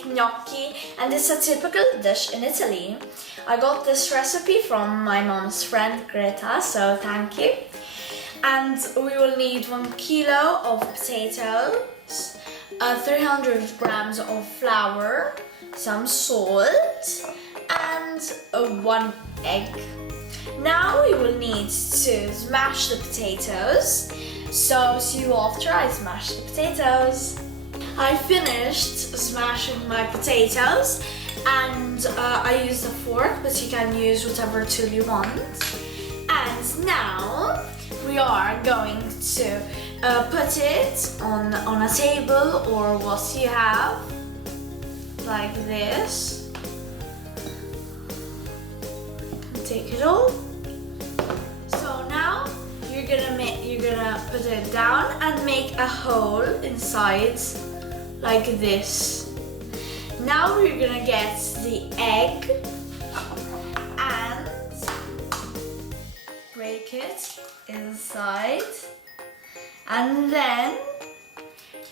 make gnocchi, and it's a typical dish in Italy. I got this recipe from my mom's friend Greta, so thank you. And we will need 1 kilo of potatoes, 300 grams of flour, some salt, and 1 egg. Now we will need to smash the potatoes, so see you after I smash the potatoes. I finished smashing my potatoes and I used a fork, but you can use whatever tool you want. And now we are going to put it on a table or what you have, like this. Take it all. So now you're gonna put it down and make a hole inside, like this. Now we're gonna get the egg and break it inside, and then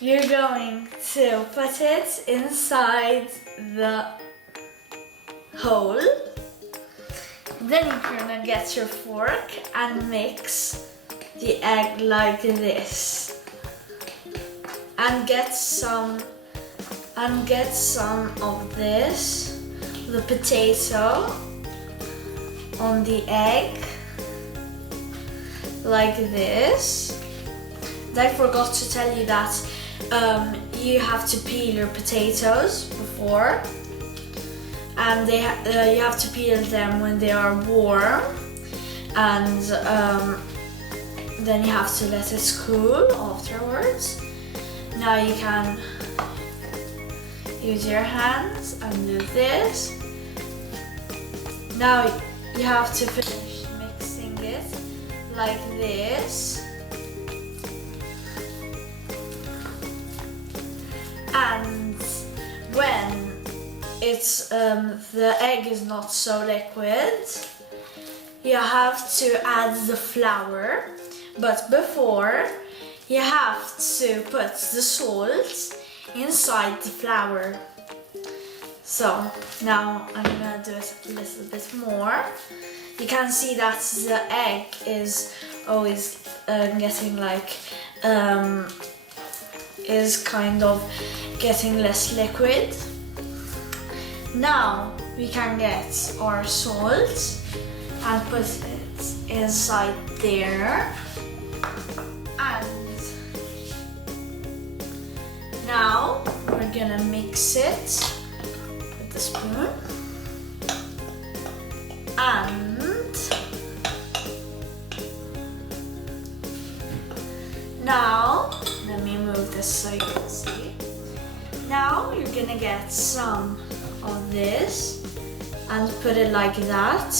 you're going to put it inside the hole. Then you're gonna get your fork and mix the egg like this, and get some of this, the potato on the egg, like this. I forgot to tell you that you have to peel your potatoes before, and you have to peel them when they are warm, and then you have to let it cool afterwards. Now you can use your hands and do this. Now you have to finish mixing it like this. And when it's the egg is not so liquid, you have to add the flour, but before you have to put the salt inside the flour. So now I'm gonna do it a little bit more. You can see that the egg is always getting like is kind of getting less liquid. Now we can get our salt and put it inside there, and now we're gonna mix it with the spoon, and now let me move this so you can see. Now you're gonna get some of this and put it like that,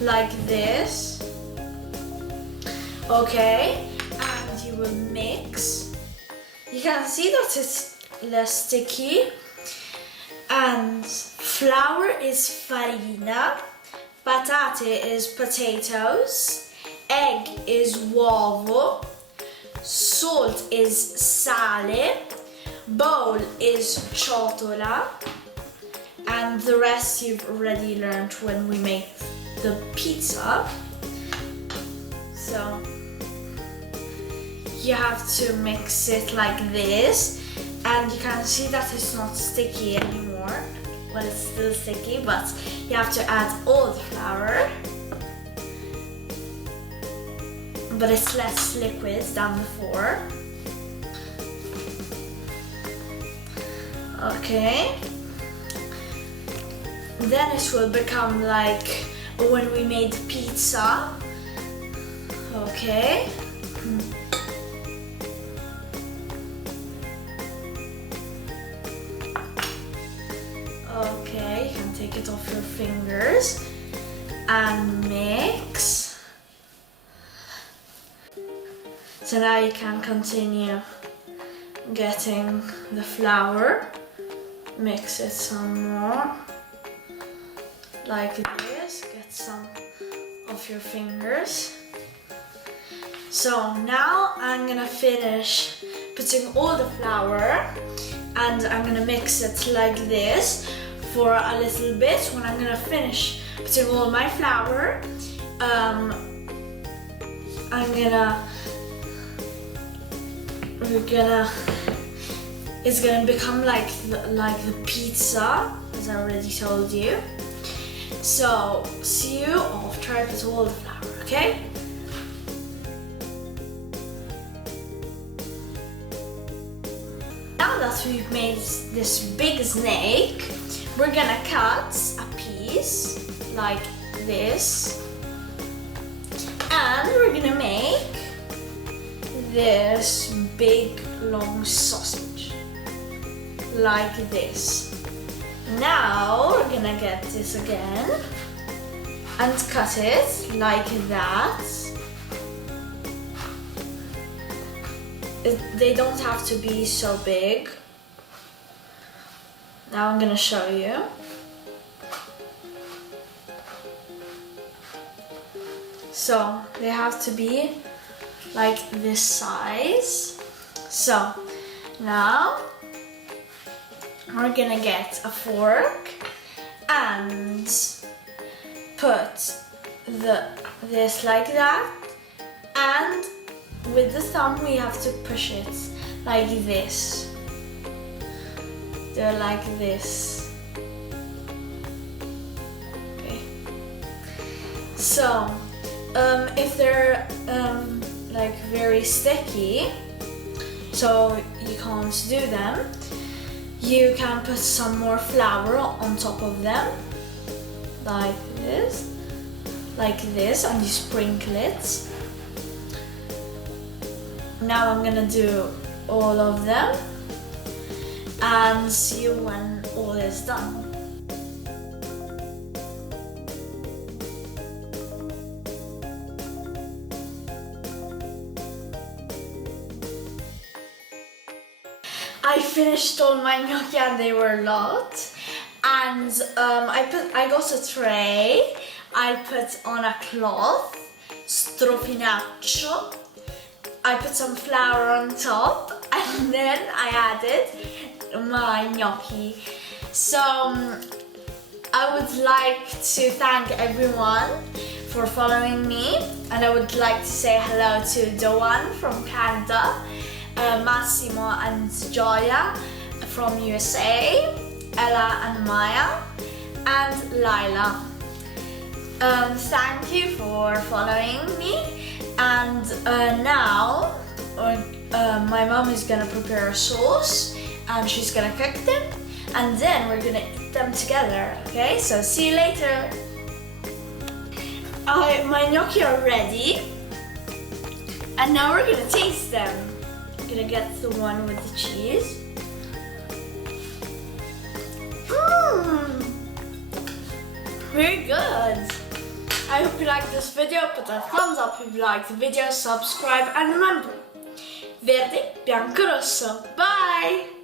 like this. Okay, and you will mix. You can see that it's less sticky, and flour is farina, patate is potatoes, egg is uovo, salt is sale, bowl is ciotola, and the rest you've already learned when we make the pizza. So you have to mix it like this, and you can see that it's not sticky anymore. Well, it's still sticky, but you have to add all the flour, but it's less liquid than before. Okay, then it will become like when we made pizza. Okay. Okay, you can take it off your fingers and mix. So now you can continue getting the flour, mix it some more, like this, get some of your fingers. So now I'm gonna finish putting all the flour, and I'm gonna mix it like this for a little bit. When I'm gonna finish putting all my flour, it's gonna become like the pizza, as I already told you. So see you after I put all the flour, okay? Now that we've made this big snake, we're gonna cut a piece like this, and we're gonna make this big long sausage like this. Now we're gonna get this again and cut it like that. They don't have to be so big. Now I'm gonna show you. So they have to be like this size. So now we're gonna get a fork and put this like that, and with the thumb we have to push it like this. Do it like this. Okay. So if they're like very sticky, so you can't do them, you can put some more flour on top of them, like this, and you sprinkle it. Now I'm gonna do all of them and see you when all is done. I finished all my gnocchi and they were a lot, and I got a tray. I put on a cloth, strofinaccio. I put some flour on top, and then I added my gnocchi. So I would like to thank everyone for following me, and I would like to say hello to Doan from Canada, Massimo and Gioia from USA, Ella and Maya, and Lila. Thank you for following me, and now my mom is gonna prepare a sauce and she's gonna cook them, and then we're gonna eat them together, okay? So see you later. My gnocchi are ready, and now we're gonna taste them. I'm gonna get the one with the cheese. Very good. I hope you liked this video. Put a thumbs up if you liked the video, subscribe, and remember, verde, bianco, rosso. Bye!